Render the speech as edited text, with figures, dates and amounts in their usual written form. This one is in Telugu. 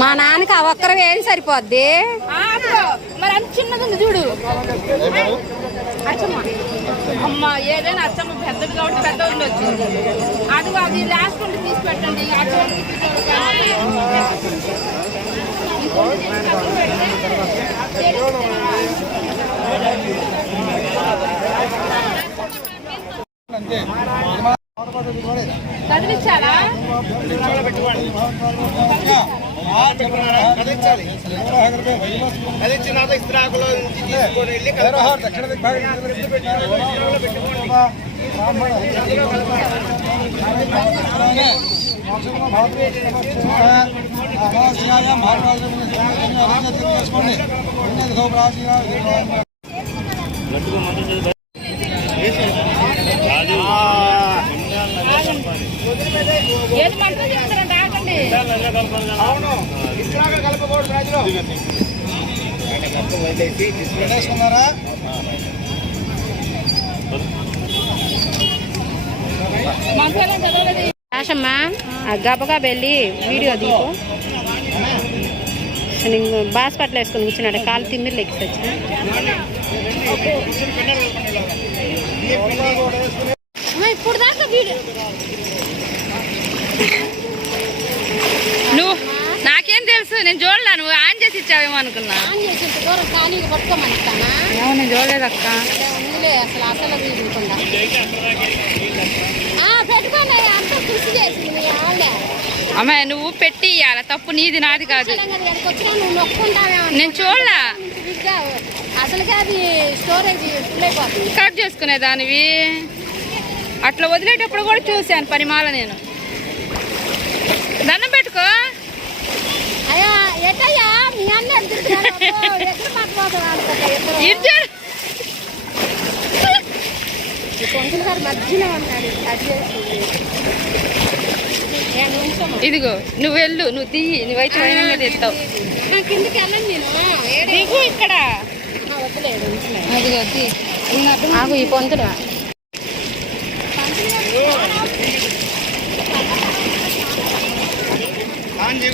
మా నాన్నకి ఆ ఒక్కరు ఏం సరిపోద్ది మరి అంత చిన్నది ఉంది చూడు అచ్చమ్మ అమ్మ ఏదైనా అచ్చమ్మ పెద్దది కాబట్టి పెద్దది వచ్చింది అది అది లాస్ట్ ఉండి తీసి పెట్టండి కదిలించాలా కదిలించిన ఇస్త్రాకులో నుంచి తీసుకొని వెళ్ళి దక్షిణ ఏది మంటలు చేస్తారంటే ఆగండి అవును ఇస్త్రాకులు కలపకూడదు రాజులో వేసుకున్నారా ఆశమ్మా గబగా వెళ్ళి వీడియో దీపు బాస్పట్లు వేసుకొని కూర్చున్నాడు కాలు తిమ్మిర్లు ఎక్కించచ్చు ఇప్పుడు దాకా వీడియో నువ్వు నాకేం తెలుసు నేను చూడలే నువ్వు ఆన్ చేసి ఇచ్చావేమో అనుకున్నా నేను చూడలేదు అక్క అసలు అసలు అమ్మాయి నువ్వు పెట్టి ఇయ్యాల తప్పు నీది నాది కాదు నేను చూడలే అసలుగా అది స్టోరేజ్ కట్ చేసుకునే దానివి అట్లా వదిలేటప్పుడు కూడా చూశాను పనిమాల నేను దండం పెట్టుకో ఇదిగో నువ్వు వెళ్ళు నువ్వు తీయి నువ్వైతే వైనంగా తీస్తావు దిగు ఇక్కడ అదిగో ఆగు ఈ పొంతులు